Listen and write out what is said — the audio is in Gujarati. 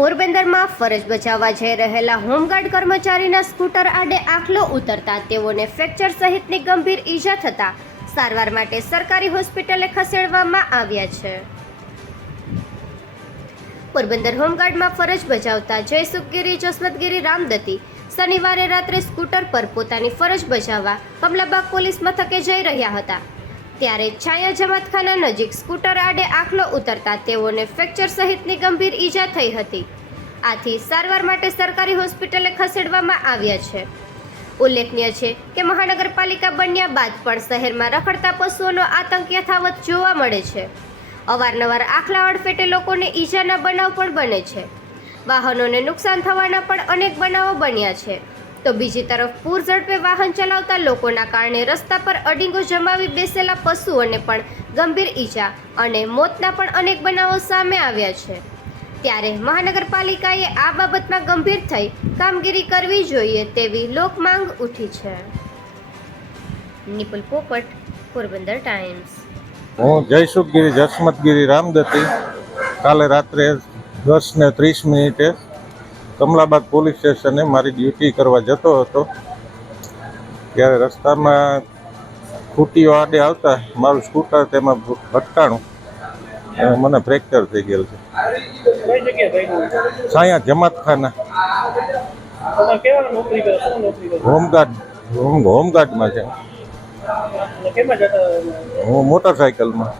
પોરબંદરમાં ફરજ બજાવવા જઈ રહેલા હોમગાર્ડ કર્મચારીના સ્કૂટર આડે આખલો ઉતરતા તેઓને ફ્રેક્ચર સહિતની ગંભીર ઈજા થતા સારવાર માટે સરકારી હોસ્પિટલે ખસેડવામાં આવ્યા છે. પોરબંદર હોમગાર્ડમાં ફરજ બજાવતા જયસુખગીરી જસમતગીરી રામદત્તી શનિવારે રાત્રે સ્કૂટર પર પોતાની ફરજ બજાવવા કમલાબાગ પોલીસ મથકે જઈ રહ્યા હતા. ત્યારે છાયા જમાતખાના નજીક સ્કૂટર આડે આખલો ઉતરતા તેઓને ફ્રેક્ચર સહિતની ગંભીર ઈજા થઈ હતી. આથી સારવાર માટે સરકારી હોસ્પિટલે ખસેડવામાં આવ્યા છે. ઉલ્લેખનીય છે કે મહાનગરપાલિકા બન્યા બાદ પણ શહેરમાં રખડતા પશુઓનો આતંક યથાવત જોવા મળે છે. અવારનવાર આખલા અડફેટે લોકોને ઈજાના બનાવ પણ બને છે. વાહનોને નુકસાન થવાના પણ અનેક બનાવો બન્યા છે. તો બીજી તરફ પૂર ઝડપે વાહન ચલાવતા લોકોના કારણે રસ્તા પર અડીંગો જમાવી બેસેલા પશુઓને પણ ગંભીર ઈજા અને મોતના પણ અનેક બનાવો સામે આવ્યા છે. ત્યારે મહાનગરપાલિકાએ આ બાબતમાં ગંભીર થઈ કામગીરી કરવી જોઈએ તેવી લોક માંગ ઉઠી છે. નિપુલ પોપટ, પોરબંદર ટાઈમ્સ. હું જયસુખગીરી જસમતગીરી, રામદત્તી. કાલે રાત્રે દસ ને ત્રીસ મિનિટે કમલાબાગ પોલીસ સ્ટેશને મારી ડ્યુટી કરવા જતો હતો. ત્યારે રસ્તામાં ખૂટીઓ આડે આવતા મારું સ્કૂટર તેમાં ભટકાણું અને મને ફ્રેક્ચર થઈ ગયેલ છે. છાયા જમાતખાના. હોમગાર્ડ હોમ હોમગાર્ડમાં છે. હું મોટરસાઇકલમાં